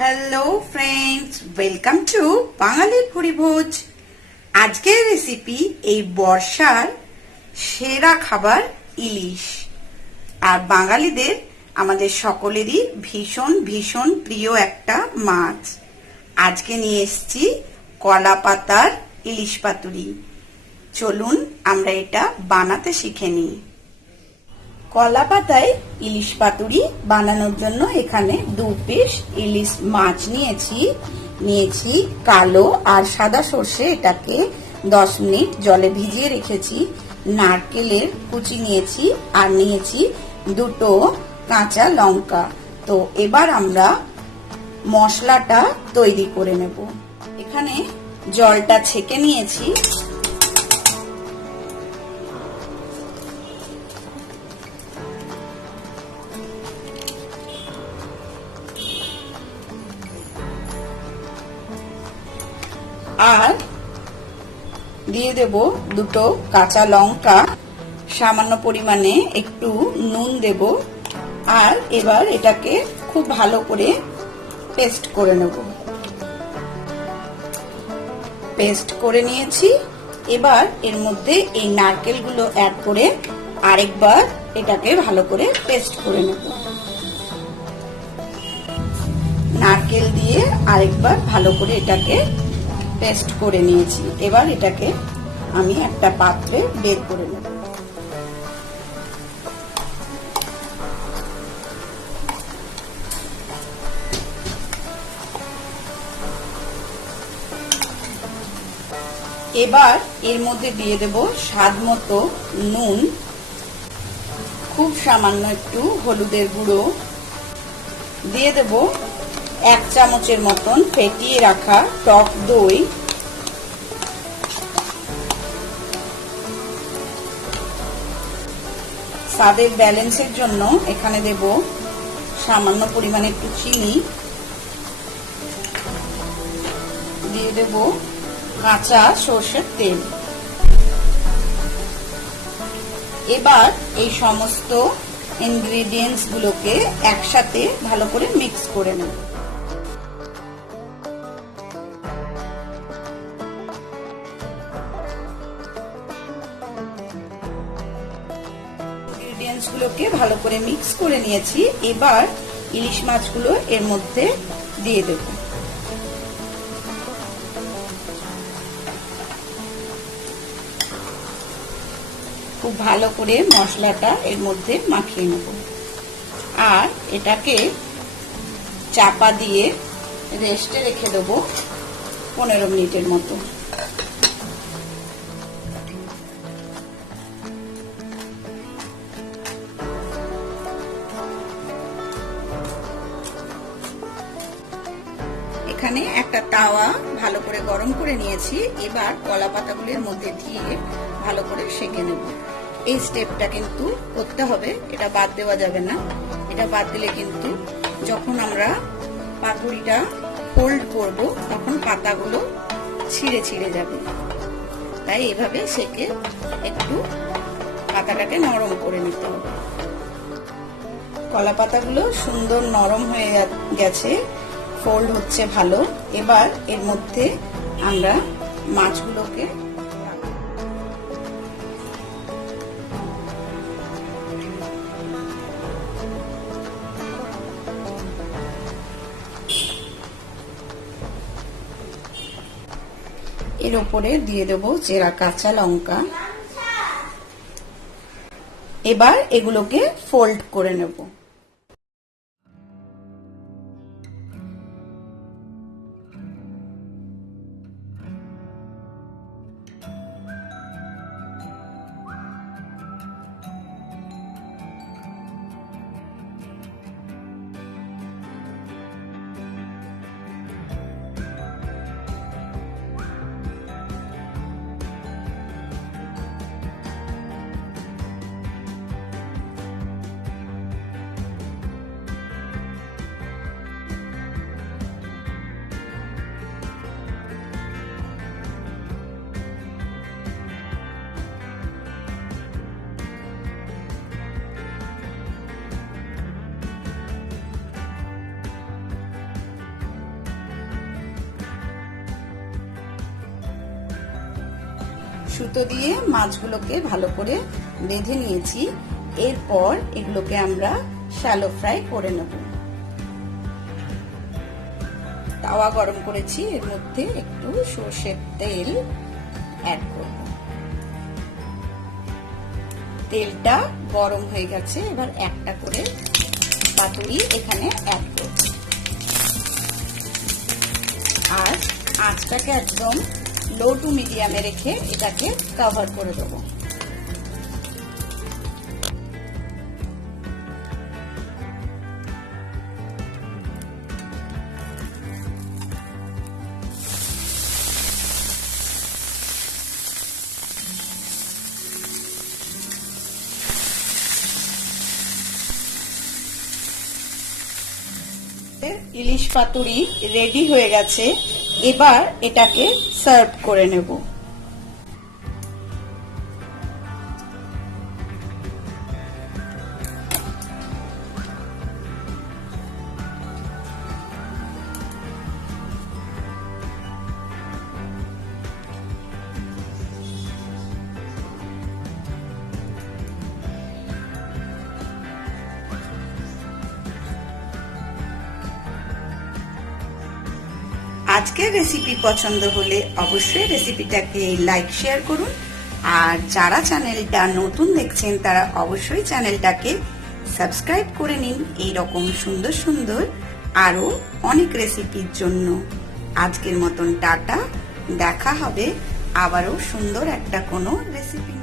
Hello friends, welcome to বাঙালির ভুরিভোজ। আজকের recipe এই বর্ষার সেরা খাবার ইলিশ। আর বাঙালিদের আমাদের সকলেরই ভীষণ ভীষণ প্রিয় একটা মাছ। আজকে নিয়ে এসেছি কলা পাতার ইলিশ পাতুরি। চলুন আমরা এটা বানাতে শিখে নিই। কলা পাতায় ইলিশ পাতুরি বানানোর জন্য এখানে 2 পিস ইলিশ মাছ নিয়েছি কালো আর সাদা সর্ষে, এটাকে 10 মিনিট জলে ভিজিয়ে রেখেছি। নারকেলের কুচি নিয়েছি আর নিয়েছি 2 কাঁচা লঙ্কা। তো এবার আমরা মশলাটা তৈরি করে নেব। এখানে জলটা ছেঁকে নিয়েছি। আর দিয়ে দেব 2 কাঁচা লঙ্কা, সামান্য পরিমাণে একটু নুন দেব। আর এবার এটাকে খুব ভালো করে পেস্ট করে নেব। পেস্ট করে নিয়েছি। এবার এর মধ্যে এই নারকেলগুলো অ্যাড করে আরেকবার এটাকে ভালো করে পেস্ট করে নেব। নারকেল দিয়ে আরেকবার ভালো করে এটাকে পেস্ট করে নিয়েছি। এবার এটাকে আমি একটা পাত্রে বের করে নেব। এবার এর মধ্যে দিয়ে দেব স্বাদ মতো নুন, খুব সামান্য একটু হলুদের গুঁড়ো, দিয়ে দেব 1 চামচের মতন ফেটিয়ে রাখা টক দই, স্বাদের ব্যালেন্সের জন্য এখানে দেব সামান্য পরিমাণে একটু চিনি, দিয়ে দেব কাঁচা সর্ষের তেল। এবার এই সমস্ত ইনগ্রেডিয়েন্টস গুলোকে একসাথে ভালো করে মিক্স করে নেব। ইনগ্রেডিয়েন্টস গুলোকে ভালো করে মিক্স করে নিয়েছি। এবার ইলিশ মাছগুলো এর মধ্যে দিয়ে দেব। খুব ভালো করে মশলাটা এর মধ্যে মাখিয়ে নেব। আর এটাকে চাপা দিয়ে রেস্টে রেখে দেব 15 মিনিটের মতো। এখানে একটা তাওয়া ভালো করে গরম করে নিয়েছি। এবার কলা পাতাগুলোর মধ্যে দিয়ে ভালো করে সেঁকে নেব। এই স্টেপটা কিন্তু করতে হবে, এটা বাদ দেওয়া যাবে না। এটা বাদ দিলে কিন্তু যখন আমরা পাতুরিটা ফোল্ড করব তখন পাতাগুলো ছিঁড়ে ছিঁড়ে যাবে। তাই এভাবে সেঁকে একটু পাতাটাকে নরম করে নিতে হবে। কলা পাতাগুলো সুন্দর নরম হয়ে গেছে, ফোল্ড হচ্ছে ভালো। এবার এর মধ্যে আমরা মাছগুলোকে এর উপরে দিয়ে দেব চেরা কাঁচা লঙ্কা। এবার এগুলোকে ফোল্ড করে নেব। সুতো দিয়ে মাছগুলোকে ভালো করে বেঁধে নিয়েছি। এরপর এগুলোকে আমরা শ্যালো ফ্রাই করে নেব। তাওয়া গরম করেছি, এর মধ্যে একটু সরষের তেল অ্যাড করব। তেলটা গরম হয়ে গেছে, এবার একটা করে পাতুরি এখানে অ্যাড করব। আর আঁচটাকে একদম লো টু মিডিয়ামে রেখে এটাকে কভার করে দেবো। ইলিশ পাতুরি রেডি হয়ে গেছে, এবার এটাকে সার্ভ করে নেব। আজকের রেসিপি পছন্দ হলে অবশ্যই রেসিপিটাকে লাইক শেয়ার করুন। আর যারা চ্যানেলটা নতুন দেখছেন তারা অবশ্যই চ্যানেলটাকে সাবস্ক্রাইব করে নিন এইরকম সুন্দর সুন্দর আরো অনেক রেসিপির জন্য। আজকের মতন টাটা, দেখা হবে আবারও সুন্দর একটা কোনো রেসিপি।